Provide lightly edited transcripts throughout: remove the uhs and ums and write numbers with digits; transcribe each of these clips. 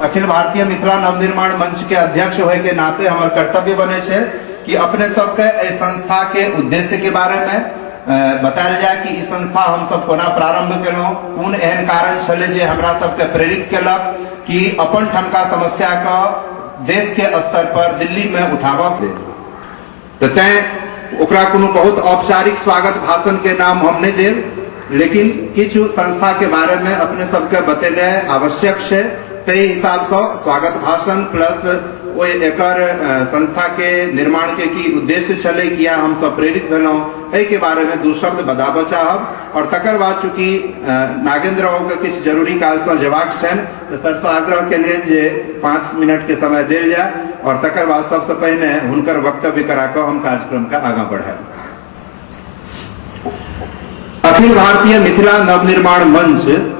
अखिल भारतीय मिथिला नवनिर्माण मंच के अध्यक्ष होए के नाते हमार कर्तव्य बने छे कि अपने सबके एहि संस्था के उद्देश्य के बारे में बतायल जाय कि ई संस्था हम सब कोना प्रारंभ केलहुं, कोन एहन कारण छले जे हमरा सबके प्रेरित केलक कि अपन ठनका समस्या का देश के स्तर पर दिल्ली में उठाबक लेल। तो तैं ओकरा कोनो बहुत औपचारिक स्वागत भाषण के नाम हम नहीं देव, लेकिन किछु संस्था के बारे में अपने सबके बतेने आवश्यक है। तै हिसाब से स्वागत भाषण प्लस ओइ एकर संस्था के निर्माण के की उद्देश्य छले, किया हम सब प्रेरित भेलहुं, एहि के बारे में दू शब्द बताबऽ चाहब। और तकर बाद चूंकि नागेंद्र बाबू के किछु जरूरी काज से जेबाक छनि तो सर से आग्रह केलियनि जे 5 मिनट के समय देल जाय और तकर बाद सबसे पहिने हुनकर वक्तव्य करा कऽ हम कार्यक्रम का आगां बढ़ाएब। अखिल भारतीय मिथिला नवनिर्माण मंच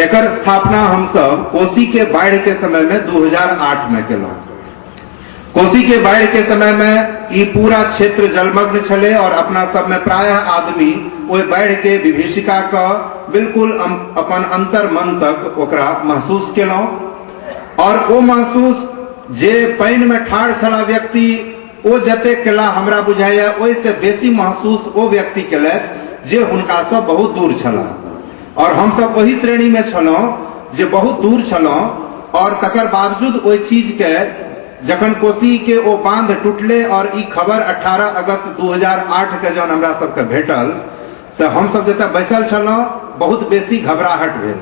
एकर स्थापना हम सब कोसी के बाढ़ के समय में 2008 में केलहुं। कोसी के बाढ़ के समय में ई पूरा क्षेत्र जलमग्न छले और अपना सब में प्रायः आदमी ओइ बाढ़ के विभीषिका का बिल्कुल अपन अंतर मन तक ओकरा महसूस केलहुं। और ओ महसूस जे पानि में ठाढ़ छला व्यक्ति ओ जते केला हमरा बुझाइया ओहि से बेसी महसूस ओ व्यक्ति केलथि जे हुनका से बहुत दूर छला। और हम सब वही श्रेणी में छलहुं जे बहुत दूर छलहुं और तकर बावजूद ओहि चीज के जखन कोसी के ओ बांध टूटले और ई खबर 18 अगस्त 2008 के जन हमरा सबके भेटल तो हम सब जतऽ बैसल छलहुं बहुत बेसी घबराहट भेल।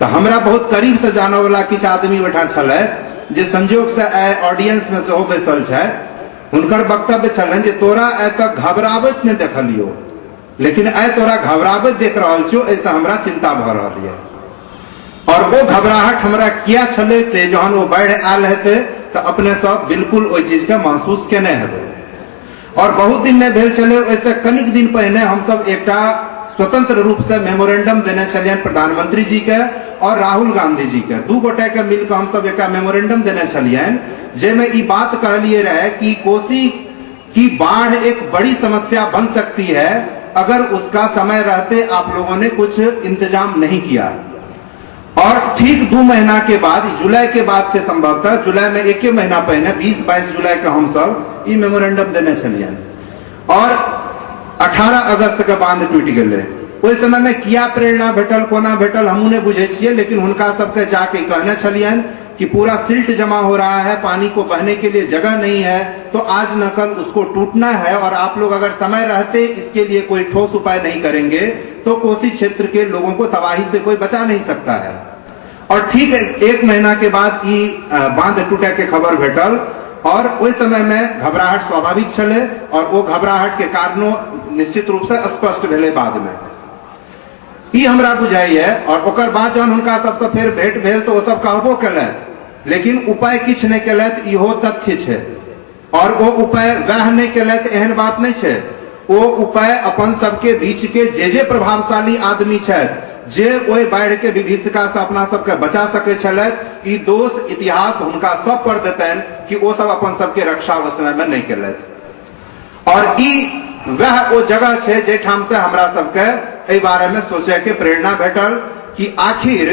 तो हमरा बहुत करीब से जाने वाला किछु आदमी ओहिठाम छलथि जे संजोग से आइ ऑडियंस में सेहो बैसल छथि। हुनकर वक्तव्य छलनि जे तोरा आइ तक घबराबैत नहि देखलियो, लेकिन आइ तोरा घबराबैत देख रहल छियौ, ऐसा हमरा चिंता भ रहल है। और वो घबराहट हमरा किया छले से जहन वो बाढ़ आयल हेते तो अपने सब बिल्कुल ओहि चीज के महसूस केने हेबे। और बहुत दिन नहीं भेल छले, ओइसे कनिक दिन पहिने हम सब एकटा स्वतंत्र रूप से मेमोरेंडम देने छलियनि प्रधानमंत्री जी के और राहुल गांधी जी के, दू गोटे के मिलकर हम सब एकटा मेमोरेंडम देने छलियनि जेमे ई बात कहलिए रहे कि कोसी की बाढ़ एक बड़ी समस्या बन सकती है अगर उसका समय रहते आप लोगों ने कुछ इंतजाम नहीं किया। और ठीक 2 महीना के बाद, जुलाई के बाद से संभवतः जुलाई में 1 महीना पहले 20-22 जुलाई का हम सब ई मेमोरेंडम देने छलियन और 18 अगस्त के बांध टूट गेले। ओहि समय में किया प्रेरणा भेटल कोना भेटल हमहू ने बुझे छिए, लेकिन हुनका सबके जाके कहने छलियन कि पूरा सिल्ट जमा हो रहा है, पानी को बहने के लिए जगह नहीं है, तो आज न कल उसको टूटना है और आप लोग अगर समय रहते इसके लिए कोई ठोस उपाय नहीं करेंगे तो कोसी क्षेत्र के लोगों को तबाही से कोई बचा नहीं सकता है। और ठीक 1 महीना के बाद ई बांध टूटे के खबर भेटल और उस समय में घबराहट स्वाभाविक छले और वो घबराहट के कारणों निश्चित रूप से स्पष्ट भेले बाद में ई हमरा बुझाइए। और ओकर बाद जहन हुनका सबसे फेर भेंट भेल तो वो सब कहबो केलथि, लेकिन उपाय किछ नहीं केलथि, इहो तथ्य छै। और वो उपाय वह नहीं केलथि एहन बात नहीं छै, वो उपाय अपन सबके बीच के जे प्रभावशाली आदमी छथि जे ओहि बाढ़ के विभीषिका से अपना सबके बचा सके छलथि, ई दोष इतिहास हुनका सब पर देतनि कि वो सब अपन सबके रक्षा उस समय में नहीं केलथि। और ई वह वो जगह छे जे ठाम से हमरा सबके एहि बारे में सोचे के प्रेरणा भेटल कि आखिर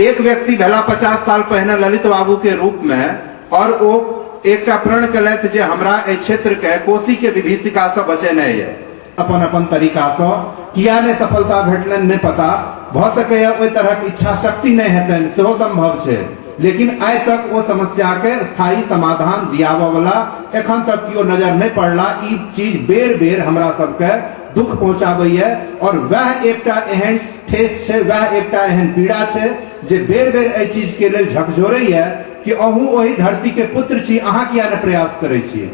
एक व्यक्ति भेला 50 साल पहले ललित बाबू के रूप में और वो एकटा प्रण केलथि जे हमरा एहि क्षेत्र के कोसी के विभीषिका से बचेनाइ है। अपन अपन तरीका से किया ने सफलता भेटलनि नहीं पता, भ सकैया ओहि तरहक इच्छा शक्ति नहीं हेतनि सेहो संभव छै, लेकिन आइ तक वो समस्या के स्थायी समाधान दियाबऽ वाला एखन तक कियो नजर नहीं पड़ला। ई चीज बेर बेर हमरा सबके दुख पहुंचाबैया और वह एकटा एहन ठेस छै, वह एकटा एहन पीड़ा छै जे बेर बेर एहि चीज के लेल झकझोरैया कि अहूँ ओही धरती के पुत्र छी, अहाँ किया ने प्रयास करै छी।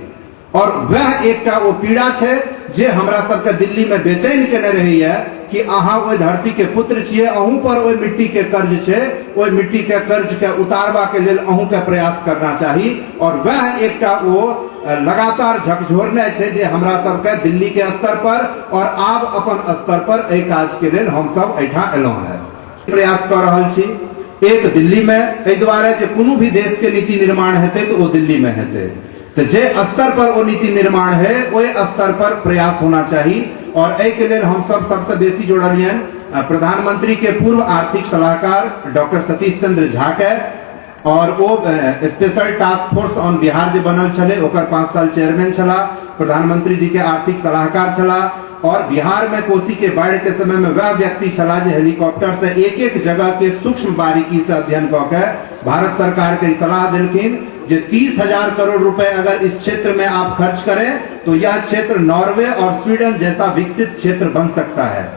और वह एकटा वो पीड़ा छै जे हमरा सबके दिल्ली में बेचैन केने रहैया कि अहाँ ओहि धरती के पुत्र छियै, अहूँ पर ओहि मिट्टी के कर्ज छै, ओहि मिट्टी के कर्ज के उतारबा के लेल अहूँ के प्रयास करना चाही। और वह एकटा वो लगातार झकझोरने छै जे हमरा सबके दिल्ली के स्तर पर और आब अपन स्तर पर एहि काज के लेल हम सब एहिठाम एलहुं है, प्रयास कर रहल छी। एक दिल्ली में एहि दुआरे जे कोनो भी देश के नीति निर्माण हेतै तो वो दिल्ली में हेतै, तो जे स्तर पर वो नीति निर्माण है ओहि स्तर पर प्रयास होना चाहिए। और एहि के लेल हम सब सबसे बेसी जोड़लियन प्रधानमंत्री के पूर्व आर्थिक सलाहकार डॉक्टर सतीश चंद्र झा के और वो special task force on Bihar जो बनल छले ओकर 5 साल चेयरमैन छला, प्रधानमंत्री जी के आर्थिक सलाहकार छला और बिहार में कोसी के बाढ़ के समय में वह व्यक्ति छला जो हेलीकॉप्टर से एक एक जगह के सूक्ष्म बारीकी से अध्ययन करके भारत सरकार के सलाह दिलखिन जो 30,000 करोड़ रुपए अगर इस क्षेत्र में आप खर्च करें तो यह क्षेत्र नॉर्वे और स्वीडन जैसा विकसित क्षेत्र बन सकता है।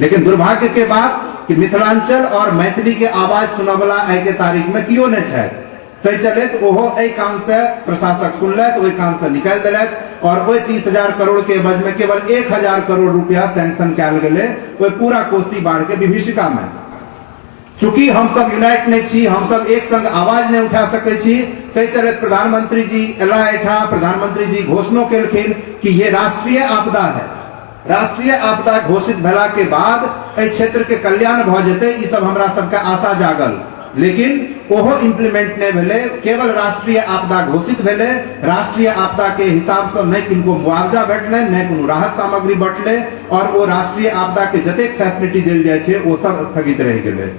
लेकिन दुर्भाग्य के बात कि मिथिलांचल और मैथिली के आवाज सुनवला आई के तारीख में क्यों नहीं है तय चले तो ओहो एक कान से प्रशासक सुनलत ओहि कान से निकाल दिलत और वही 30,000 करोड़ के एवज में केवल 1,000 करोड़ रुपया सैंक्शन कैल गेले वही पूरा कोसी बाढ़ के विभीषिका में। चूंकि हम सब यूनाइट नहीं छी, हम सब एक संग आवाज नहीं उठा सके छी, तय चले प्रधानमंत्री जी एला एठा प्रधानमंत्री जी घोषणा केलखिन कि ये राष्ट्रीय आपदा है। राष्ट्रीय आपदा घोषित भेला के बाद एहि क्षेत्र के कल्याण भ जेते ई सब हमरा सबके आशा जागल, लेकिन ओहो इम्प्लीमेंट नहीं भेले। केवल राष्ट्रीय आपदा घोषित भेले, राष्ट्रीय आपदा के हिसाब से नहीं किनको मुआवजा भेटले नहीं कोनो राहत सामग्री बटले और वो राष्ट्रीय आपदा के जतेक फैसिलिटी देल जाय छे वो सब स्थगित रह गेले।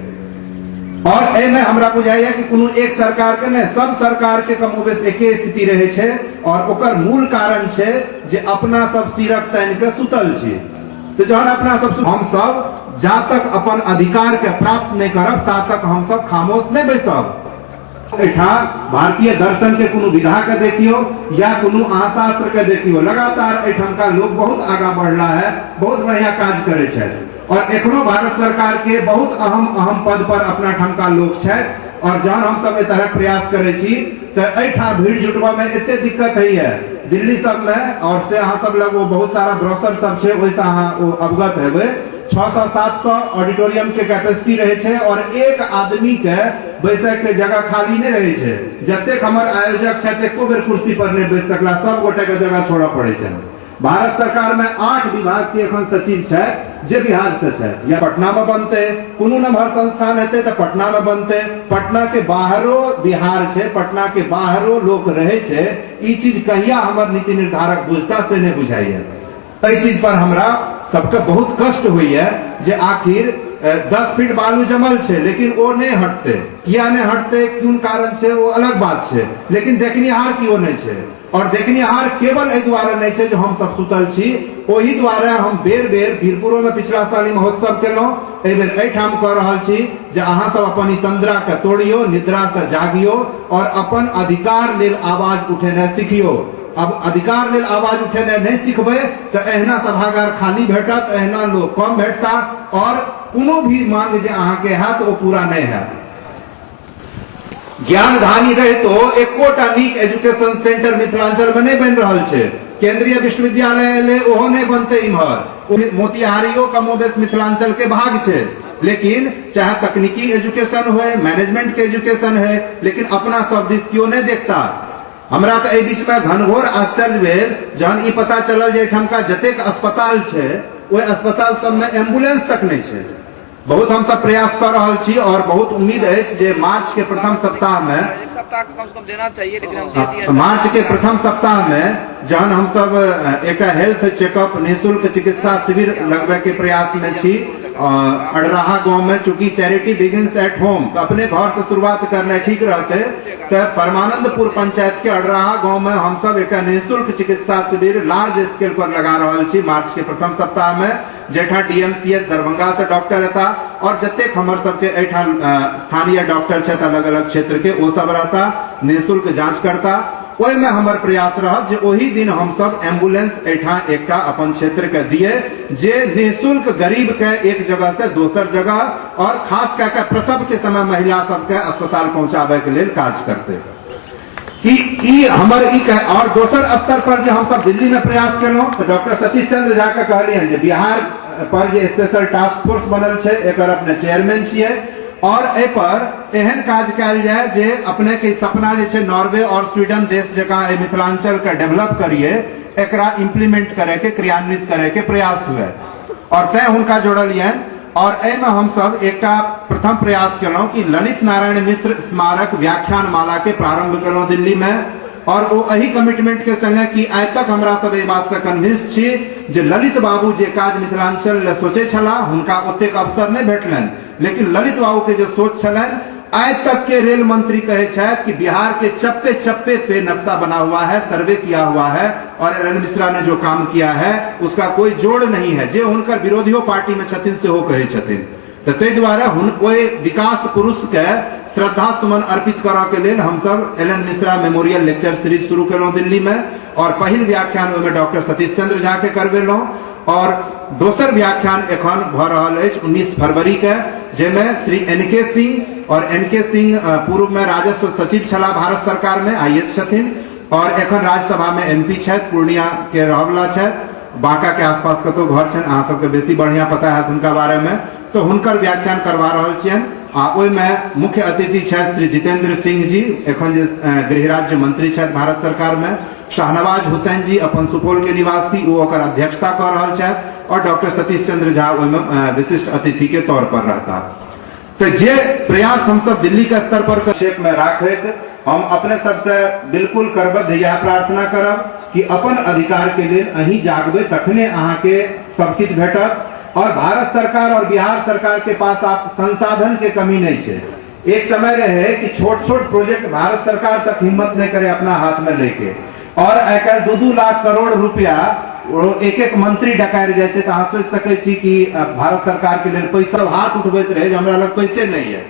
और एमे हमरा बुझाइया कि कोनो एक सरकार के नहीं सब सरकार के कमोबेश एके स्थिति रहे छे और ओकर मूल कारण छे जे अपना सब सिरक तान के सुतल छी। तो जहन अपना सब हम सब जा तक अपन अधिकार के प्राप्त नहीं करब ता तक हम सब खामोश नहीं बैसब। एठा भारतीय दर्शन के कोनो विधा के देखियो या कोनो शास्त्र के देखियो लगातार एठम का लोग बहुत आगा बढ़ला है, बहुत बढ़िया काज करे छे और एखनो भारत सरकार के बहुत अहम पद पर अपना ठमका लोग छे। और जहन हम सब तरह प्रयास करे छी तो एठा भीड़ जुटवा में एते दिक्कत है दिल्ली सब में और से अहाँ सब लग वो बहुत सारा ब्रोशर सब छे वैसा अहाँ अवगत हेबे 600-700 ऑडिटोरियम के कैपेसिटी रहे छे और एक आदमी के बैसे के जगह खाली नहीं रहे छे। जतेक हमर आयोजक छे एको बेर कुर्सी पर नहीं बैस सकला, सब गोटे के जगह छोड़ा पड़े छे। भारत सरकार में 8 विभाग के एखन सचिव छे जे बिहार से छे या पटना में बनते, कोनो नम्हर संस्थान हेते तो पटना में बनते, पटना के बाहरो बिहार छे, पटना के बाहरो लोग रहे छे। ई चीज कहिया हमर नीति निर्धारक बुझता से नहीं बुझाइए। इस चीज पर हमरा सबके बहुत कष्ट हुई है जे आखिर 10 फीट बालू जमल छे लेकिन वो नहीं हटते, किया नहीं हटते क्यों कारण छे वो अलग बात छे, लेकिन देखनिहार क्यों नहीं छे। और देखनिहार केवल एहि द्वारे नहीं छे जो हम सब सुतल छी, ओही द्वारे हम बेर बेर वीरपुरो में पिछला साल महोत्सव केलौं, एहि बेर एहिठाम कह रहल छी जे अहाँ सब अपन तंद्रा के तोड़ियो, निद्रा से जागियो और अपन अधिकार लेल आवाज उठेनाइ सिखियो। अब अधिकार लेल आवाज उठेनाइ नहीं सिखबे तो एहना सभागार खाली भेटत, एहना लोग कम भेटता और कोनो भी मांग जे अहाँ के है तो वो पूरा नहीं है। ज्ञानधानी रहे तो एकोटा नीक एजुकेशन सेंटर मिथिलांचल में नहीं बन रहा छे, केंद्रीय विश्वविद्यालय ले ओहो नहीं बनते इम्हर, मोतिहारियो कमोबेश मिथिलांचल के भाग छे। लेकिन चाहे तकनीकी एजुकेशन हो, मैनेजमेंट के एजुकेशन है, लेकिन अपना सब दिस क्यों नहीं देखता। हमरा तो एहि बीच में घनघोर आश्चर्य भेल जहन ई पता चलल जे ठमका जतेक अस्पताल छे ओहि अस्पताल सब में एम्बुलेंस तक नहीं छे। बहुत हम सब प्रयास कर रहा छी और बहुत उम्मीद है जे मार्च के प्रथम सप्ताह में, एक सप्ताह कम से कम देना चाहिए लेकिन हम दे दिए। मार्च के प्रथम सप्ताह में जहन हम सब एक हेल्थ चेकअप निःशुल्क चिकित्सा शिविर लगवे के प्रयास में छी अडराहा गांव में, चूंकि चैरिटी बिगिंस एट होम तो अपने घर से शुरुआत करना ठीक रहते, तो परमानंदपुर पंचायत के अडराहा गांव में हम सब एक निःशुल्क चिकित्सा शिविर लार्ज स्केल पर लगा रहा छी मार्च के प्रथम सप्ताह में, जेठा डीएमसीएच दरभंगा से डॉक्टर रहता और जतेक हमर सबके एठा स्थानीय डॉक्टर छे अलग अलग क्षेत्र के वो सब रहता, निःशुल्क जांच करता। ओहि में हमर प्रयास रहत जे ओही दिन हम सब एम्बुलेंस एठा एकटा अपन क्षेत्र के दिए जे निःशुल्क गरीब के एक जगह से दोसर जगह और खास करके प्रसव के समय महिला सबके अस्पताल पहुंचाबे के लेल काज करते। हमर और दोसर स्तर पर जो हम सब दिल्ली में प्रयास केलौं तो डॉक्टर सतीश चंद्र झा के कहलियन जे बिहार पर जे स्पेशल टास्क फोर्स बनल छे एकर अपने चेयरमैन छियै और ए पर एहन काज कैल जाए जे अपने के सपना जे छे नॉर्वे और स्वीडन देश जकां मिथिलांचल के डेवलप करिए, एकरा इम्प्लीमेंट करे के क्रियान्वित करे के प्रयास हुए और तय हुनका जोड़लियन। और एमे हम सब एकटा प्रथम प्रयास केलौं कि ललित नारायण मिश्र स्मारक व्याख्यान माला के प्रारंभ केलौं दिल्ली में और वो अही कमिटमेंट के संगे कि आइ तक हमरा सब एहि बात से कन्विंस छी जे ललित बाबू जे काज मिथिलांचल ले सोचे छला हुनका ओतेक अवसर नहीं भेटलनि, लेकिन ललित बाबू के जो सोच छलनि आज तक के रेल मंत्री कहे छथि कि बिहार के चप्पे चप्पे पे नक्शा बना हुआ है, सर्वे किया हुआ है और एल मिश्रा ने जो काम किया है उसका कोई जोड़ नहीं है। जे हुनकर विरोधियों पार्टी में छथिन से हो कहे छथिन। तो ताहि दुआरे कोई विकास पुरुष के श्रद्धा सुमन अर्पित करऽ के लेल हम सब L Mishra memorial lecture series शुरू केलहुं दिल्ली में और पहिल व्याख्यान ओहिमे डॉक्टर सतीश चंद्र झा के करवेलहुं और दोसर व्याख्यान एखन भ रहल अछि 19 फरवरी के, जेमे श्री एन.के. सिंह और एन.के. सिंह पूर्व में राजस्व सचिव छला भारत सरकार में, आईएएस छथिन और एखन राज्यसभा में एमपी छथि, पूर्णिया के रहवला छथि, बांका के आसपास कतौ घर छनि, अहाँ सबके बेसी बढ़िया पता है हुनका बारे में, तो हुनकर व्याख्यान करवा रहल छियनि। ओहि में मुख्य अतिथि छथि श्री जितेंद्र सिंह जी, एखन जे गृह राज्य मंत्री छथि भारत सरकार में, शाहनवाज हुसैन जी अपन सुपौल के निवासी, वो ओकर अध्यक्षता कर रहल छथि और डॉक्टर सतीश चंद्र झा ओहिमे विशिष्ट अतिथि के तौर पर रहता। तो जे प्रयास हम सब दिल्ली के स्तर पर क्षेप में राखैत हम अपने सबसे बिल्कुल करबद्ध यह प्रार्थना करब कि अपन अधिकार के लेल अहीं जागबे तखने अहाँ के सब किछ भेटत और भारत सरकार और बिहार सरकार के पास आप संसाधन के कमी नहीं है। एक समय रहे कि छोट छोट प्रोजेक्ट भारत सरकार तक हिम्मत नहीं करे अपना हाथ में लेके और आइकाल्हि 2-2 लाख करोड़ रुपया एक एक मंत्री डकायर जाए छै। अहाँ सोचि सकै छी कि भारत सरकार के लेल पैसा हाथ उठबैत रहे, हमरा लग पैसे नहीं है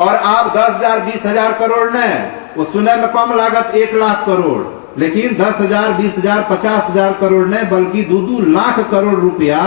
और आब 10,000 20,000 करोड़ नहीं, वो सुनने में कम लागत 1 लाख करोड़, लेकिन 10,000 20,000 50,000 करोड़ नहीं बल्कि 2-2 लाख करोड़ रुपया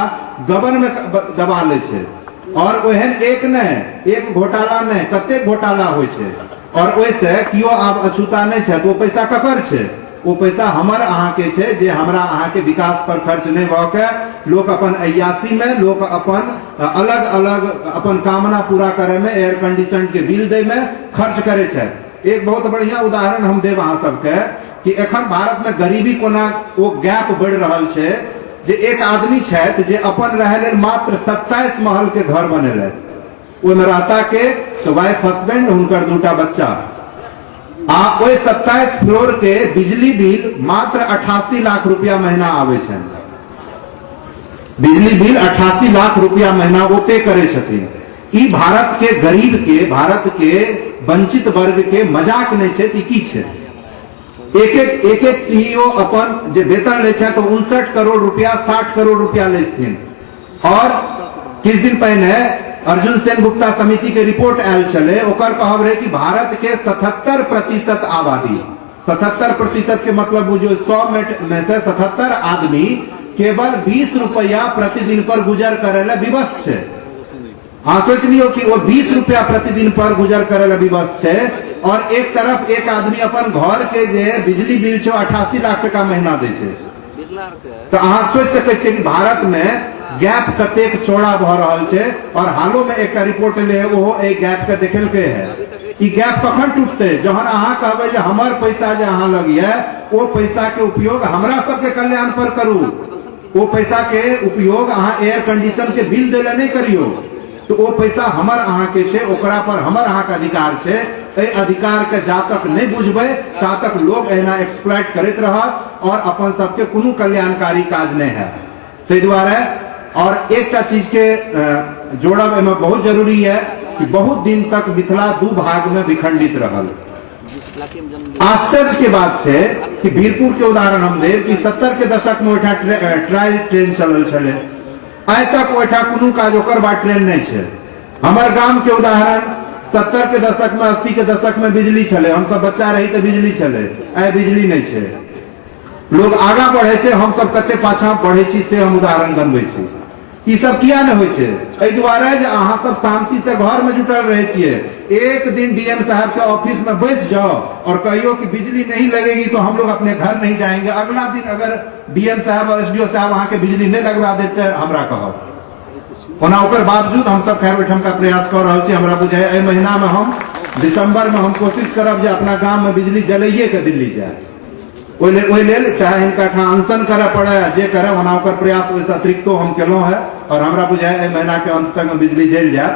गबन में दबा ले छे और ओहन एक नहीं, एक घोटाला नहीं, कते घोटाला होय छे और ओइसे कियो आब अछूता नहीं छे। तो पैसा ककर छे? वो पैसा हमर अहाँ के छे जे हमरा अहाँ के विकास पर खर्च नहीं भ के लोग अपन अयासी में, लोग अपन अलग अलग अपन कामना पूरा करे में, एयर कंडीशन के बिल दे में खर्च करे छे। एक बहुत बढ़िया उदाहरण हम देब अहाँ सबके कि एखन भारत में गरीबी कोना वो गैप बढ़ रहल छे जे एक आदमी छथि जे अपन रहे लेल मात्र 27 महल के घर बनेले, ओहिमे रहता के तो वाइफ हस्बैंड हुनकर 2टा बच्चा आ ओहि 27 फ्लोर के बिजली बिल मात्र 88 लाख रुपया महीना आवे छन। बिजली बिल 88 लाख रुपया महीना वो पे करे छथिन। ई भारत के गरीब के, भारत के वंचित वर्ग के मजाक नहीं छे, की छे। एक एक सीईओ अपन जे वेतन ले छे तो 59 करोड़ रुपया 60 करोड़ रुपया ले छथिन और किछ दिन पहले अर्जुन सेन गुप्ता समिति के रिपोर्ट आयल चले, ओकर कहब रहे कि भारत के 77% आबादी, 77% के मतलब जो 100 में से 77 आदमी केवल 20 रुपया प्रतिदिन पर गुजर करे ला विवश छे। हाँ सोच लियो कि वो 20 रुपया प्रतिदिन पर गुजर करे ला विवश छे और एक तरफ एक आदमी अपन घर के जे बिजली बिल छे 88 लाख टका महीना दे छे। तो अहाँ सोच सकै छियै कि भारत में गैप कतेक चौड़ा भ रहल छे और हालो में एक रिपोर्ट ले ओहो ए गैप के देखेलकै है। ई गैप कखन टूटते? जहन अहाँ कहबै जे हमर पैसा जे अहाँ लग ये ओ पैसा के उपयोग हमरा सबके कल्याण पर करू, वो पैसा के उपयोग अहाँ एयर कंडीशन के बिल देले नहीं करियो, तो वो पैसा हमर अहाँ के छे, ओकरा पर हमर अहाँ के अधिकार छे। ए अधिकार के जा तक नहीं बुझबै ता तक लोग एना एक्सप्लॉइट करैत रहत और अपन सबके कोनो कल्याणकारी काज नहीं है। ताहि दुआरे और एक चीज के जोड़ब एमे बहुत जरूरी है कि बहुत दिन तक मिथिला 2 भाग में विखंडित रहल। आश्चर्य के बात है कि वीरपुर के उदाहरण हम देव कि 70 के दशक में ओठा ट्रायल ट्रेन चलल छले, आइ तक ओठा कोनो काज ओकर बाद ट्रेन नहीं छे। हमर गांव के उदाहरण 70 के दशक में 80 के दशक में बिजली छले, हम सब बच्चा रही तो बिजली छले, आइ बिजली नहीं छे। लोग आगा बढ़े छे, हम सब कते पाछा बढ़े छी से हम उदाहरण बनबै छी। ई सब किया न होय छे? एहि दुआरे जे अहाँ सब शांति से घर में जुटल रहे छिए। एक दिन डीएम साहब के ऑफिस में बैठ जाओ और कहियो कि बिजली नहीं लगेगी तो हम लोग अपने घर नहीं जाएंगे, अगला दिन अगर डीएम साहब और एसडीओ साहब अहाँ के बिजली नहीं लगवा देते हमरा कहब। ओना ओकर बावजूद हम सब खैर ओहिठाम का प्रयास कर रहल छी। हमरा बुझाय एहि महीना में हम दिसंबर में हम कोशिश करब जे अपना गांव में बिजली जलाइए के दिल्ली जाए। ओहि लेल चाहे हिनका ठाम अनशन करे पड़े, जे करे ओना ओकर प्रयास ओहिसँ अतिरिक्तो हम केलहुं है और हमरा बुझाय एहि महीना के अंत तक में बिजली जल जाए।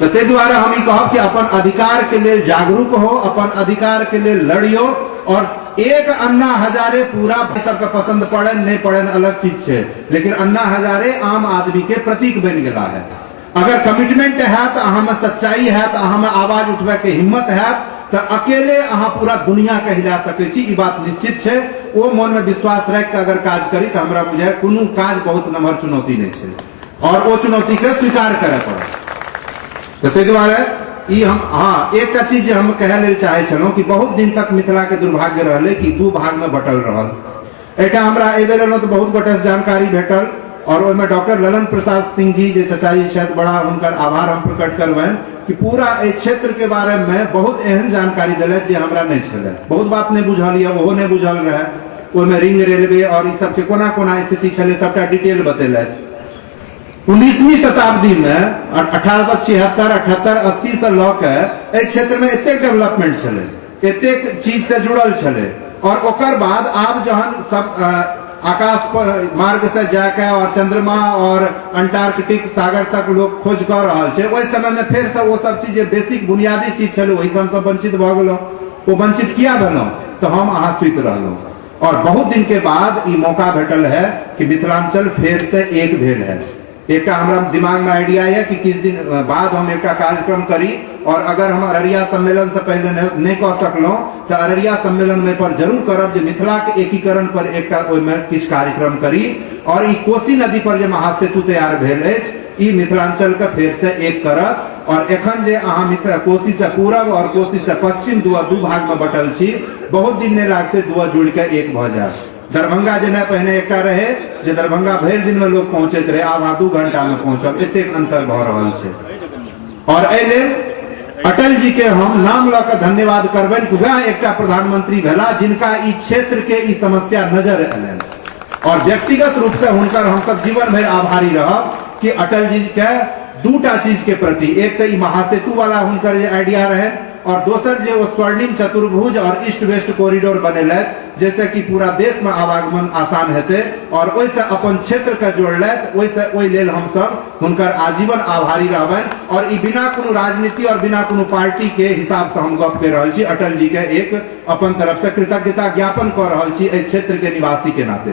तो ताहि दुआरे हम ई कहब कि अपन अधिकार के लेल जागरूक हो, अपन अधिकार के लेल लड़ियो और एक अन्ना हजारे पूरा सबके पसंद पड़े नहीं पड़े अलग चीज है, लेकिन अन्ना हजारे आम आदमी के प्रतीक बन गया है अगर कमिटमेंट है तो अहाँ में सच्चाई है तो अहाँ में आवाज उठबे के हिम्मत है तो अकेले अहाँ पूरा दुनिया के हिला सके छी, ई बात निश्चित है। वो मन में विश्वास रख के अगर काज करी तो हमरा बुझाय कोनो काज बहुत नम्हर चुनौती नहीं है और वो चुनौती के स्वीकार करे पड़े। तो ताहि दुआरे ई हम हाँ एक चीज हम कहे लेल चाहे छलहुँ कि बहुत दिन तक मिथिला के दुर्भाग्य रहले कि दू भाग में बटल रहल। एटा हमरा एहि बेर एलहुँ तो बहुत गोटे जानकारी भेटल और ओहिमे डॉक्टर ललन प्रसाद सिंह जी जे चचाजी शायद बड़ा उनकर आभार हम प्रकट करबनि कि पूरा एहि क्षेत्र के बारे में बहुत एहन जानकारी दिलथि जे हमरा नहीं छलै। बहुत बात नहीं बुझल यऽ, ओहो नहीं बुझल रहे। ओहिमे रिंग रेलवे और ई सबके कोना कोना स्थिति छलै सबटा डिटेल बतेलथि। 19वीं शताब्दी में 1876, 78, 80 से लऽ के एहि क्षेत्र में एतेक डेवलपमेंट छलै, एतेक चीज से जुड़ल छलै और ओकर बाद आब जहन सब आकाश मार्ग से जाके और चंद्रमा और अंटार्कटिक सागर तक लोग खोज कर रहा है, वही समय में फिर से वो सब चीज बेसिक बुनियादी चीज छलै वही से हम सब वंचित भ गेलहुँ। वो वंचित किया भेलहुँ तो हम अहाँ सुति रहलहुँ और बहुत दिन के बाद ई मौका भेटल है कि मिथिलांचल फेर से एक भेल है। एक हमरा दिमाग में आइडिया है कि किस दिन बाद हम एक कार्यक्रम करी और अगर हम अररिया सम्मेलन से पहले नहीं कह सकलहुँ तो अररिया सम्मेलन में पर जरूर करब जे मिथिला के एकीकरण पर एक किछु कार्यक्रम करी और ई कोसी नदी पर जे महासेतु तैयार भेल अछि ई मिथिलांचल के फेर से एक करब। और एखन जे अहाँ मिथिला कोसी से पूरब और कोसी से पश्चिम दू भाग में बटल छी, बहुत दिन नहीं लागते दुआ जुड़ के एक भ जाए। दरभंगा जेना पहले एक रहे जे दरभंगा भरि दिन में लोग पहुंचैत रहे, आब 2 घंटा में पहुंचब, एतेक अंतर भ रहल छै। और एहि लेल अटल जी के हम नाम लऽ के धन्यवाद करबनि कि वह एक प्रधानमंत्री भेला जिनका ई क्षेत्र के ई समस्या नजर अयलनि और व्यक्तिगत रूप से हुनकर हम सब जीवन भर आभारी रहब कि अटल जी के 2टा चीज के प्रति, एक तो ई महासेतु वाला हुनकर जे आइडिया रहे और दोसर जे वो स्वर्णिम चतुर्भुज और ईस्ट वेस्ट कॉरिडोर बनेलथि जैसे कि पूरा देश में आवागमन आसान हेतै और ओहिसे अपन क्षेत्र के जोड़लथि। ओहि लेल हम सब हुनकर आजीवन आभारी रहबनि और ई बिना कोनो राजनीति और बिना कोनो पार्टी के हिसाब से हम गप कर रहल छी, अटल जी के एक अपन तरफ से कृतज्ञता ज्ञापन कर रहल छी एहि क्षेत्र के निवासी के नाते।